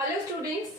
Hello students,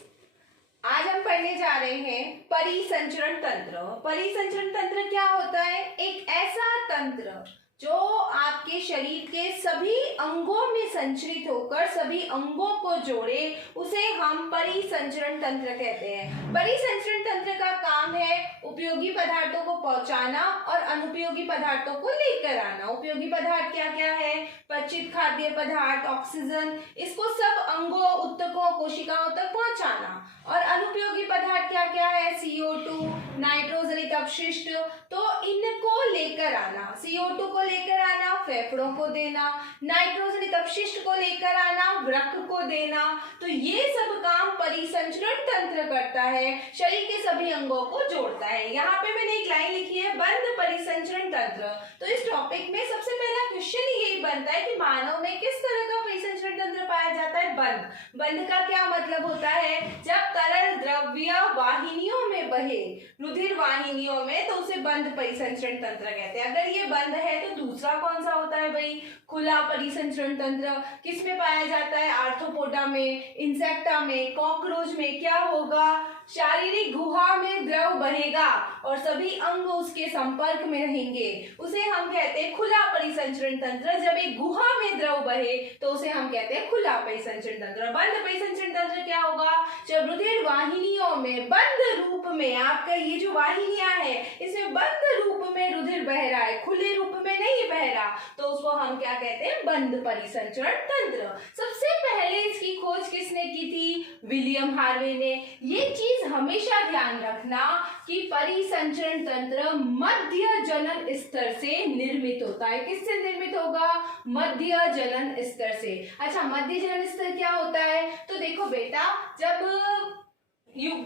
आज हम पढ़ने जा रहे हैं परिसंचरण तंत्र। परिसंचरण तंत्र क्या होता है? एक ऐसा तंत्र जो आपके शरीर के सभी अंगों में संचरित होकर सभी अंगों को जोड़े, उसे हम परिसंचरण तंत्र कहते हैं। परिसंचरण तंत्र का काम है उपयोगी पदार्थों को पहुंचाना और अनुपयोगी पदार्थों को लेकर आना। उपयोगी पदार्थ क्या क्या है? पचित खाद्य पदार्थ, ऑक्सीजन, इसको सब अंगों, उत्तकों, कोशिकाओं तक पहुंचाना। और अनुपयोगी पदार्थ क्या क्या है? CO2, नाइट्रोजनिक अपशिष्ट, तो इनको लेकर आना। CO2 को लेकर आना, फेफड़ों को देना, नाइट्रोजनिक अपशिष्ट को लेकर आना, वृक्क को देना। तो ये सब काम परिसंचरण तंत्र करता है, शरीर के सभी अंगों को जोड़ता है। यहाँ पे मैंने एक लाइन लिखी है, बंद परिसंचरण तंत्र। तो इस टॉपिक में सबसे पहला क्वेश्चन यही बनता है कि मानव में किस तरह का परिसंचरण तंत्र पाया जाता है? बंद। बंद का क्या मतलब होता है? जब तरल द्रव्य वाहिनियों में बहे, रुधिर वाहिनियों में, तो उसे बंद परिसंचरण तंत्र कहते हैं। अगर ये बंद है तो दूसरा कौन सा होता है भाई? खुला परिसंचरण तंत्र। किसमें पाया जाता है? आर्थ्रोपोडा में, इंसेक्टा में, कॉकरोच में। क्या होगा? शारीरिक गुहा में द्रव बहेगा और सभी अंग उसके संपर्क में रहेंगे, उसे हम कहते हैं खुला परिसंचरण तंत्र। जब एक गुहा में द्रव बहे तो उसे हम कहते हैं खुला परिसंचरण तंत्र। बंद परिसंचरण तंत्र क्या होगा? जब रुधिर वाहिनियों में बंद रूप में, आपका ये जो वाहिनियां है इसमें बंद रूप में रुधिर बह रहा है, खुले रूप में नहीं बह रहा, तो उसको हम क्या कहते हैं? बंद परिसंचरण तंत्र। सबसे पहले इसकी खोज किसने की थी? विलियम हार्वे ने। ये चीज हमेशा ध्यान रखना कि परिसंचरण तंत्र मध्य जनन स्तर से निर्मित होता है। किससे निर्मित होगा? मध्य जनन स्तर से। अच्छा, मध्य जनन स्तर क्या होता है? तो देखो बेटा, जब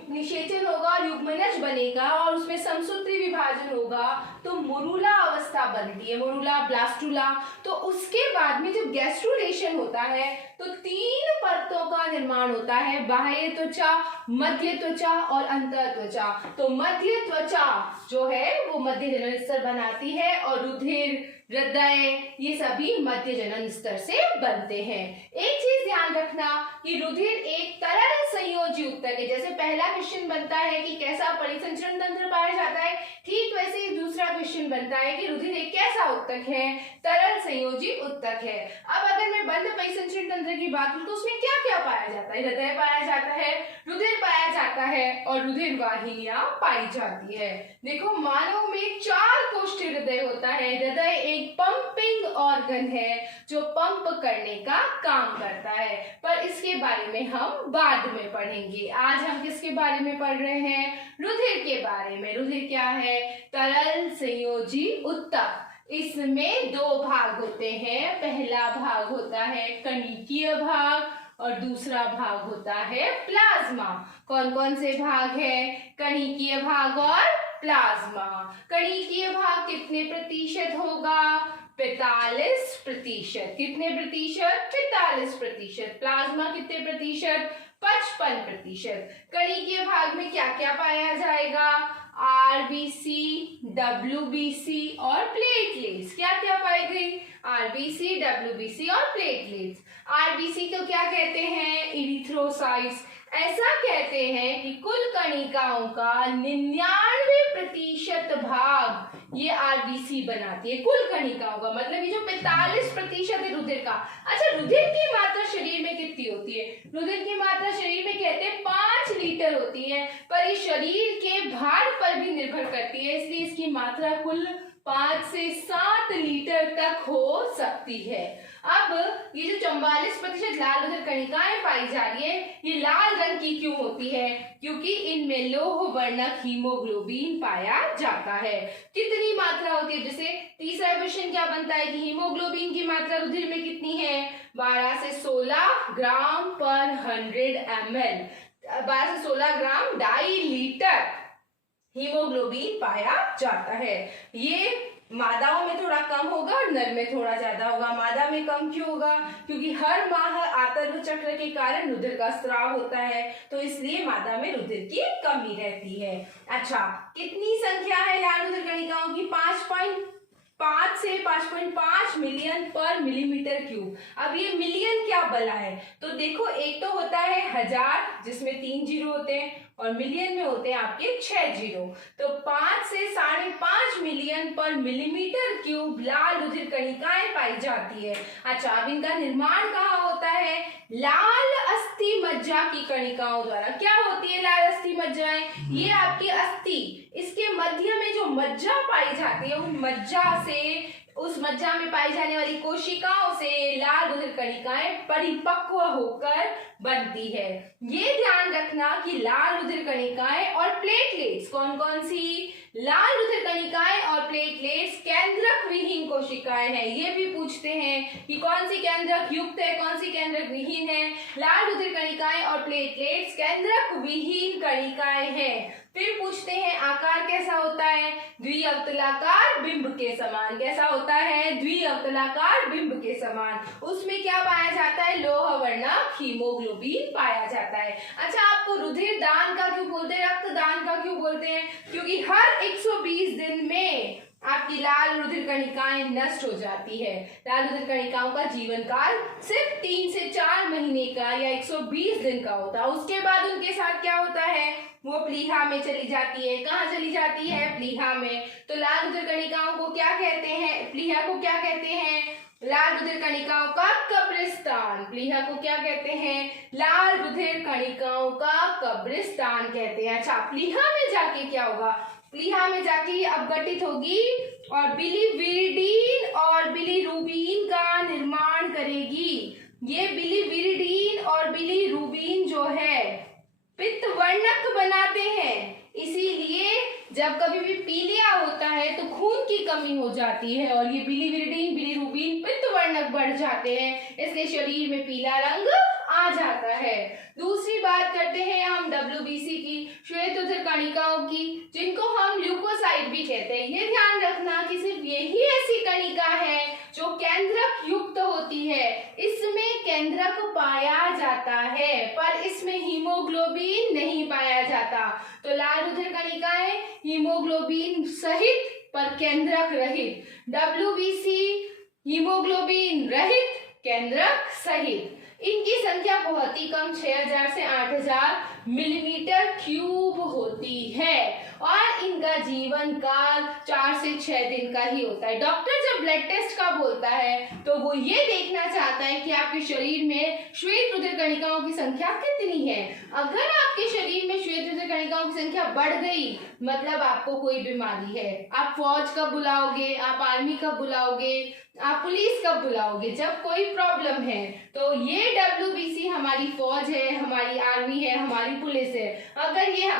निषेचन होगा, युग्मनज बनेगा और उसमें समसूत्री विभाजन होगा तो मुरुला अवस्था बनती है, मुरुला ब्लास्टुला। तो उसके बाद में जब गैस्ट्रुलेशन होता है तो 3 परतों का निर्माण होता है, बाह्य त्वचा, मध्य त्वचा और अंतः त्वचा। तो मध्य त्वचा जो है वो मध्य जनन स्तर बनाती है और रुधिर, हृदय, ये सभी मध्य जनन स्तर से बनते हैं। एक चीज ध्यान रखना कि रुधिर एक तरल संयोजी उत्तक है। जैसे पहला क्वेश्चन बनता है कि कैसा परिसंचरण तंत्र पाया जाता है, ठीक वैसे ही दूसरा क्वेश्चन बनता है कि रुधिर एक कैसा उत्तक है? तरल संयोजी उत्तक है। अब अगर मैं बंद परिसंचरण तंत्र की बात करूं तो उसमें क्या क्या पाया जाता है? हृदय पाया जाता है, रुधिर पाया जाता है और रुधिर वाहिनियां पाई जाती है। देखो, मानव में 4 कोष्ठीय हृदय होता है। हृदय एक पंपिंग ऑर्गन है जो पंप करने का काम करता है, पर इसके बारे में हम बाद में पढ़ेंगे। आज हम किसके बारे में पढ़ रहे हैं? रुधिर के बारे में। रुधिर क्या है? तरल संयोजी उत्तक। इसमें 2 भाग होते हैं। पहला भाग होता है कणिकीय भाग और दूसरा भाग होता है प्लाज्मा। कौन कौन से भाग है? कणिकीय भाग और प्लाज्मा। कणिकीय भाग कितने प्रतिशत होगा? 45%। कितने प्रतिशत? 45%। प्लाज्मा कितने प्रतिशत? 55%। कणिकीय भाग में क्या क्या पाया जाएगा? RBC, WBC और प्लेटलेट्स। क्या क्या पाई गई? RBC, WBC और प्लेटलेट्स। RBC को क्या कहते हैं? इरिथ्रोसाइट्स। ऐसा कहते हैं कि कुल कणिकाओं का 99% भाग ये RBC बनाती है, कुल कणिकाओं का। मतलब ये जो 45% है रुधिर का। अच्छा, रुधिर की मात्रा शरीर में कितनी होती है? रुधिर की मात्रा शरीर में कहते हैं 5 लीटर होती है, पर ये शरीर के भार पर भी निर्भर करती है, इसलिए इसकी मात्रा कुल 5 से 7 लीटर तक हो सकती है। अब ये जो 44% लाल रुधिर कणिकाएं पाई जा रही है, ये लाल रंग की क्यों होती है? क्योंकि इनमें लौह वर्णक हीमोग्लोबिन पाया जाता है। कितनी मात्रा होती है? जैसे तीसरा क्वेश्चन क्या बनता है कि हीमोग्लोबिन की मात्रा रुधिर में कितनी है? 12 से 16 ग्राम पर 100 ml। 12 से 16 ग्राम ढाई लीटर हीमोग्लोबिन पाया जाता है। ये मादाओं में थोड़ा कम होगा और नर में थोड़ा ज्यादा होगा। मादा में कम क्यों होगा? क्योंकि हर माह आतर्व चक्र के कारण रुधिर का स्राव होता है, तो इसलिए मादा में रुधिर की कमी रहती है। अच्छा, कितनी संख्या है लाल रुधिर कणिकाओं की? 5 से 5.5 मिलियन पर मिलीमीटर क्यूब। अब ये मिलियन क्या बला है, तो देखो एक तो होता है 1000 जिसमें 3 जीरो होते हैं और मिलियन में होते हैं आपके 6 जीरो। तो 5 से 5.5 मिलियन पर मिलीमीटर क्यूब लाल रुधिर कणिकाएं पाई जाती है। अच्छा, अब इनका निर्माण कहाँ होता है, लाल अस्थि मज्जा की कणिकाओं द्वारा। क्या होती है लाल अस्थि मज्जाएं, ये आपकी अस्थि, इसके मध्य में जो मज्जा पाई जाती है उन मज्जा से, उस मज्जा में पाई जाने वाली कोशिकाओं से लाल रुधिर कणिकाएं परिपक्व होकर बनती है। ये ध्यान रखना कि लाल रुधिर कणिकाएं और प्लेटलेट्स, कौन कौन सी, लाल रुधिर कणिकाएं और प्लेटलेट्स केंद्रक विहीन कोशिकाएं हैं। ये भी पूछते हैं कि कौन सी केंद्रक युक्त है, कौन सी केंद्रक विहीन है। लाल रुधिर कणिकाएं और प्लेटलेट्स केंद्रक विहीन कणिकाएं हैं। फिर पूछते हैं आकार कैसा होता है, द्विअवतलाकार बिंब के समान। कैसा होता है, द्विअवतलाकार बिंब के समान। उसमें क्या पाया जाता है, लोह वर्णक हीमोग्लोबिन पाया जाता है। अच्छा, आपको रुधिर दान का क्यों बोलते हैं, रक्तदान का क्यों बोलते हैं, क्योंकि हर 120 दिन में आपकी लाल रुधिर कणिकाएं नष्ट हो जाती है। लाल रुधिर कणिकाओं का जीवन काल सिर्फ 3 से 4 महीने का या 120 दिन का होता है। उसके बाद उनके साथ क्या होता है, वो प्लीहा में चली जाती है। कहाँ चली जाती है, प्लीहा में। तो लाल रुधिर कणिकाओं को क्या कहते हैं, प्लीहा को क्या कहते हैं, लाल रुधिर कणिकाओं का कब्रिस्तान। प्लीहा को क्या कहते हैं, लाल रुधिर कणिकाओं का कब्रिस्तान कहते हैं। अच्छा, प्लीहा में जाके क्या होगा, प्लीहा में जाके ये अपघटित होगी और बिलीविरिडीन और बिलीरुबिन का निर्माण करेगी। ये बिलीविरिडीन और बिलीरुबिन जो है पित्त वर्णक बनाते हैं, इसीलिए जब कभी भी पीलिया होता है तो खून की कमी हो जाती है और ये बिलीविरिडीन बिलीरुबिन पित्त वर्णक बढ़ जाते हैं, इसलिए शरीर में पीला रंग आ जाता है। दूसरी बात करते हैं हम WBC की, श्वेत रुधिर कणिकाओं की, जिनको हम ल्यूकोसाइट भी कहते हैं। ये ध्यान रखना कि सिर्फ यही ऐसी कणिका है जो केंद्रक युक्त होती है। इसमें केंद्रक पाया जाता है पर इसमें हीमोग्लोबिन नहीं पाया जाता। तो लाल रुधिर कणिकाएं हीमोग्लोबिन सहित पर केंद्रक रहित, WBC हीमोग्लोबिन रहित केंद्रक सहित। इनकी संख्या बहुत ही कम 6000 से 8000 मिलीमीटर क्यूब होती है और इनका जीवन काल 4 से 6 दिन का ही होता है। डॉक्टर जब ब्लड टेस्ट का बोलता है तो वो ये देखना चाहता है कि आपके शरीर में श्वेत रुधिर कणिकाओं की संख्या कितनी है। अगर आपके शरीर में श्वेत रुधिर कणिकाओं की संख्या बढ़ गई मतलब आपको कोई बीमारी है। आप फौज कब बुलाओगे, आप आर्मी कब बुलाओगे, आप पुलिस कब बुलाओगे, जब कोई प्रॉब्लम है। तो ये WBC हमारी फौज है, हमारी आर्मी है, हमारी पुलिस है। अगर ये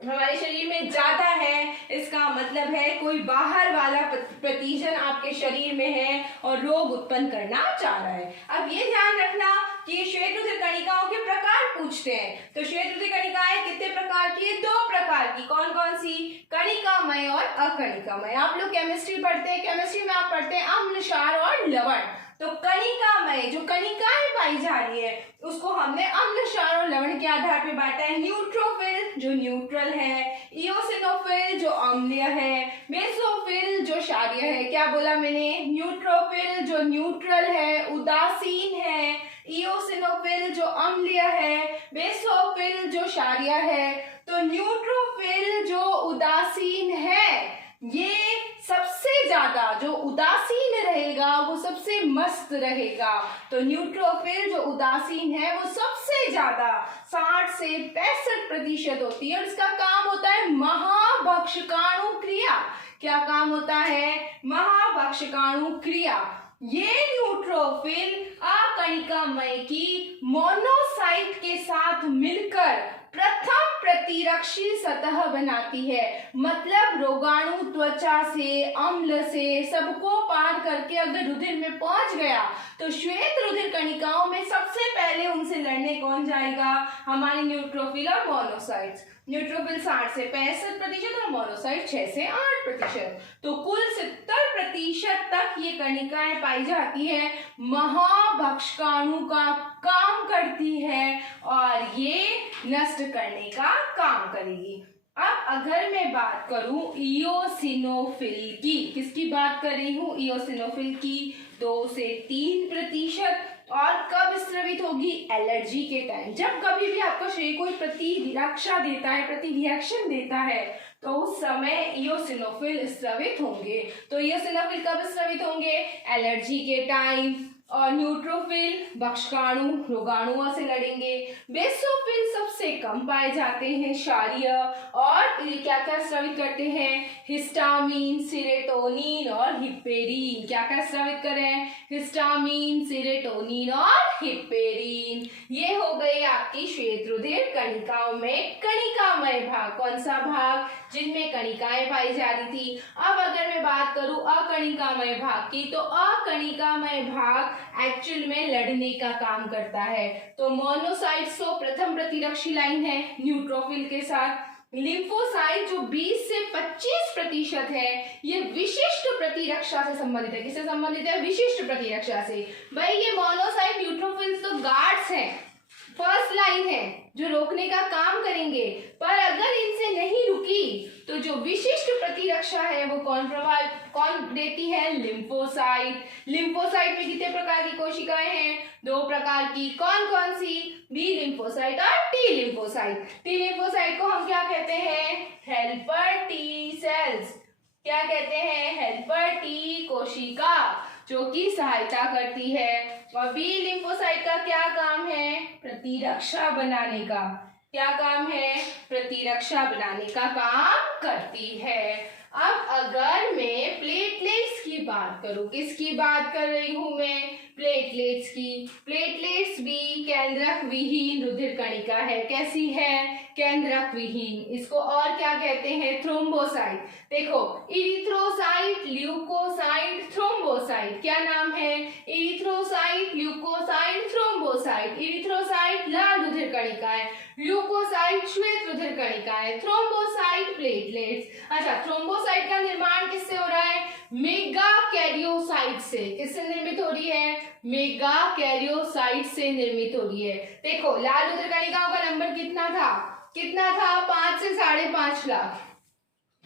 हमारे शरीर में ज्यादा है इसका मतलब है कोई बाहर वाला प्रतिजन आपके शरीर में है और रोग उत्पन्न करना चाह रहा है। अब ये ध्यान रखना कि श्वेत रुधिर कणिकाओं के प्रकार पूछते हैं। तो श्वेत रुधिर कणिकाएं कितने प्रकार की है, 2 प्रकार की। कौन कौन सी, कणिकामय और अकणिकामय। आप लोग केमिस्ट्री पढ़ते हैं, केमिस्ट्री में आप पढ़ते हैं अम्ल, क्षार और लवण। तो कणिकामय जो कणिकाएं पाई जा रही है उसको हमने अम्ल, क्षार और लवण के आधार पर बांटा है। न्यूट्रोफिल जो न्यूट्रल है, इओसिनोफिल जो अम्लीय है, बेसोफिल जो क्षारीय है। क्या बोला मैंने, न्यूट्रोफिल जो न्यूट्रल है, उदासीन है, इओसिनोफिल जो अम्लीय है, बेसोफिल जो क्षारीय है। तो न्यूट्रोफिल जो उदासीन है ये सबसे ज्यादा, जो उदासीन रहेगा वो सबसे मस्त रहेगा। तो न्यूट्रोफिल जो उदासीन है वो सबसे ज्यादा 60 से 65% होती है और इसका काम होता है महाभक्षकाणु क्रिया। क्या काम होता है, महाभक्षकाणु क्रिया। ये न्यूट्रोफिल अकणिकामय की मोनोसाइट के साथ मिलकर प्रथम प्रतिरक्षी सतह बनाती है। मतलब रोगाणु त्वचा से, अम्ल से सबको पार करके अगर रुधिर में पहुंच गया तो श्वेत रुधिर कणिकाओं में सबसे पहले उनसे लड़ने कौन जाएगा, हमारे न्यूट्रोफिल और मोनोसाइट्स। न्यूट्रोफिल 60 से 65% और मोनोसाइट 6 से 8%। तो कुल 70% तक ये कणिकाएं पाई जाती है, महाभक्षकाणु का काम करती है और ये नष्ट करने का काम करेगी। अब अगर मैं बात करूं इयोसिनोफिल की, किसकी बात कर रही हूं, इयोसिनोफिल की, 2 से 3%। और कब स्रावित होगी, एलर्जी के टाइम। जब कभी भी आपका शरीर कोई प्रतिरक्षा देता है, प्रति रिएक्शन देता है, तो उस समय इयोसिनोफिल स्रावित होंगे। तो इयोसिनोफिल कब स्रावित होंगे, एलर्जी के टाइम। और न्यूट्रोफिल बक्षकाणु रोगाणुओं से लड़ेंगे। बेसोफिल सबसे कम पाए जाते हैं, क्षारीय। और ये क्या क्या स्रावित करते हैं, हिस्टामिन, सेरोटोनिन और हिप्पेरिन। क्या क्या स्रावित करें, हिस्टामिन, सेरोटोनिन और हिप्पेरिन। ये हो गई आपकी श्वेत रुधिर कणिकाओं में कणिकामय भाग। कौन सा भाग, जिनमें कणिकाएं पाई जा रही थी। अब अगर मैं बात करूं अकणिकामय भाग की, तो अकणिकामय भाग एक्चुअल में लड़ने का काम करता है। तो मोनोसाइट्स तो प्रथम प्रतिरक्षी लाइन है न्यूट्रोफिल के साथ। लिम्फोसाइट जो 20 से 25% है, ये विशिष्ट प्रतिरक्षा से संबंधित है। किससे संबंधित है, विशिष्ट प्रतिरक्षा से। भाई ये मोनोसाइट न्यूट्रोफिल्स तो गार्ड्स हैं, फर्स्ट लाइन है, जो रोकने का काम करेंगे। पर अगर इनसे नहीं रुकी तो जो विशिष्ट प्रतिरक्षा है वो कौन देती है, लिम्फोसाइट। लिम्फोसाइट में कितने प्रकार की कोशिकाएं हैं, 2 प्रकार की। कौन कौन सी, बी लिम्फोसाइट और टी लिम्फोसाइट। टी लिम्फोसाइट को हम क्या कहते हैं, हेल्पर टी सेल्स। क्या कहते हैं, हेल्पर टी कोशिका, जो कि सहायता करती है। और बी लिम्फोसाइट का क्या काम है, प्रतिरक्षा बनाने का। क्या काम है, प्रतिरक्षा बनाने का काम करती है। अब अगर मैं प्लेटलेट्स की बात करूं, किसकी बात कर रही हूं मैं, प्लेटलेट्स की। प्लेटलेट्स भी केंद्रक विहीन रुधिर कणिका है। कैसी है, केंद्रक विहीन। इसको और क्या कहते हैं, थ्रोम्बोसाइट। देखो इरिथ्रोसाइट, ल्यूकोसाइट, थ्रोम्बोसाइट। क्या नाम है, इरिथ्रोसाइट, ल्यूकोसाइट, थ्रोम्बोसाइट। इरिथ्रोसाइट लाल रुधिर कणिकाएं, ल्यूकोसाइट श्वेत रुधिर कणिकाएं, थ्रोम्बोसाइट प्लेटलेट्स। अच्छा, थ्रोम्बोसाइट का निर्माण किससे हो रहा है, मेगा कैरियोसाइट से। किससे निर्मित हो रही है, मेगा कैरियोसाइट से निर्मित हो रही है। देखो लाल रुधिर कणिकाओं का नंबर कितना था, 5 से 5.5 लाख।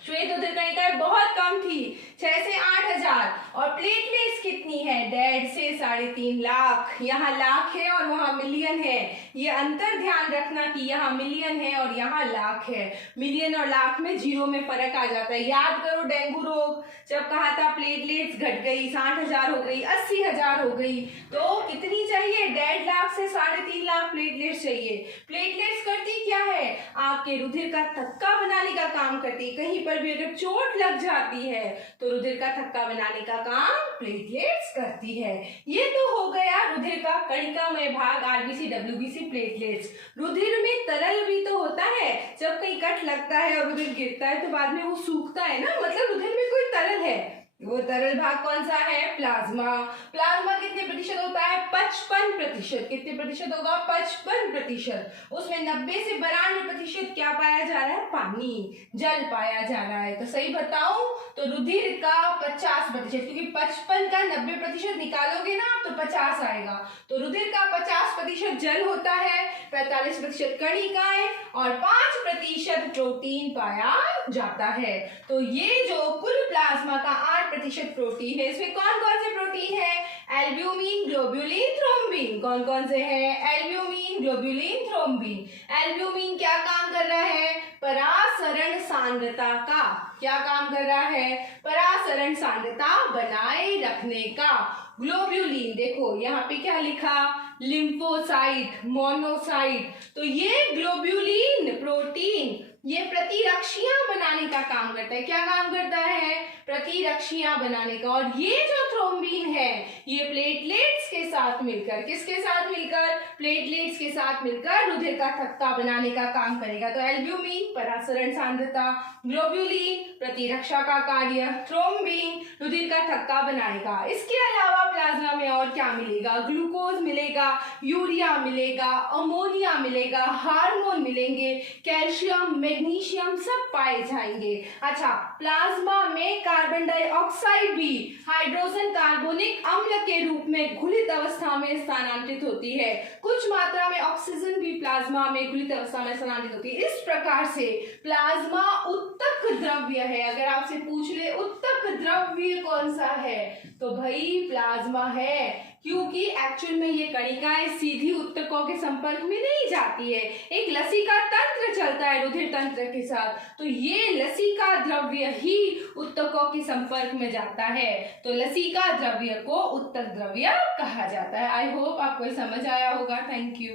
श्वेत रुधिर कणिकाएं बहुत कम थी, 6 से 8,000। और प्लेटलेट्स कितनी है, 1.5 से 3.5 लाख। यहाँ लाख है और वहां मिलियन है। ये अंतर ध्यान रखना कि यहाँ मिलियन है और यहाँ लाख है। मिलियन और लाख में जीरो में फर्क आ जाता है। याद करो डेंगू रोग जब कहा था, प्लेटलेट्स घट गई, 60,000 हो गई, 80,000 हो गई। तो कितनी चाहिए, 1.5 लाख से 3.5 लाख प्लेटलेट्स चाहिए। प्लेटलेट्स करती क्या है, आपके रुधिर का थक्का बनाने का काम करती है। कहीं पर भी अगर चोट लग जाती है तो रुधिर का थक्का बनाने का काम प्लेटलेट्स करती है। ये तो हो गया रुधिर का कणिकामय भाग, आरबीसी डब्ल्यूबीसी प्लेटलेट्स। रुधिर में तरल भी तो होता है। जब कहीं कट लगता है और रुधिर गिरता है तो बाद में वो सूखता है ना, मतलब रुधिर में कोई तरल है। वो तरल भाग कौन सा है, प्लाज्मा। प्लाज्मा कितने प्रतिशत होता है, 55%। कितने प्रतिशत होगा, 55%। उसमें 90 से 92% क्या पाया जा रहा है, पानी, जल पाया जा रहा है। तो सही बताऊं तो रुधिर का 50%, क्योंकि 55 का 90% निकालोगे ना तो 50 आएगा। तो रुधिर का 50% जल होता है, 45% कणिकाएं और 5% प्रोटीन पाया जाता है। तो ये जो कुल प्लाज्मा का 8% प्रोटीन है, इसमें कौन कौन से प्रोटीन है, एल्ब्यूमिन, ग्लोब्यूलिन, थ्रोम्बिन। कौन कौन से हैं, एल्ब्यूमिन, ग्लोब्यूलिन, थ्रोम्बिन। एल्ब्यूमिन क्या काम कर रहा है, परासरण सांद्रता का, क्या काम कर रहा है, परासरण सांद्रता बनाए रखने का। ग्लोब्यूलिन देखो यहाँ पे क्या लिखा, लिम्फोसाइट, मोनोसाइट। तो ये ग्लोब्यूलिन प्रोटीन ये प्रतिरक्षियां बनाने का काम करता है। क्या काम करता है, प्रतिरक्षियां बनाने का। और ये जो थ्रोम्बिन है ये प्लेटलेट्स के साथ मिलकर, किसके साथ मिलकर, प्लेटलेट्स के साथ मिलकर रुधिर का थक्का बनाने का काम करेगा। तो एल्ब्यूमिन परासरण सांद्रता, ग्लोब्यूलिन प्रतिरक्षा का कार्य, थ्रोम्बिन रुधिर का थक्का बनाएगा। इसके अलावा प्लाज्मा में और क्या मिलेगा, ग्लूकोज मिलेगा, यूरिया मिलेगा, अमोनिया मिलेगा, हार्मोन मिलेंगे, कैल्शियम, मैग्नीशियम सब पाए जाएंगे। अच्छा, प्लाज्मा में कार्बन डाइऑक्साइड भी हाइड्रोजन कार्बोनिक अम्ल के रूप में घुलित अवस्था में स्थानांतरित होती है। कुछ मात्रा में ऑक्सीजन भी प्लाज्मा में घुलित अवस्था में स्थानांतरित होती है। इस प्रकार से प्लाज्मा उत्तक द्रव्य है। अगर आपसे पूछ ले उत्तक द्रव्य कौन सा है, तो भाई प्लाज्मा है, क्योंकि एक्चुअल में ये कणिकाएं सीधी उत्तकों के संपर्क में नहीं जाती है, एक लसिका तंत्र चलता है रुधिर तंत्र के साथ, तो ये लसिका द्रव्य ही उत्तकों के संपर्क में जाता है, तो लसिका द्रव्य को उत्तक द्रव्य कहा जाता है। आई होप आपको समझ आया होगा। Thank you.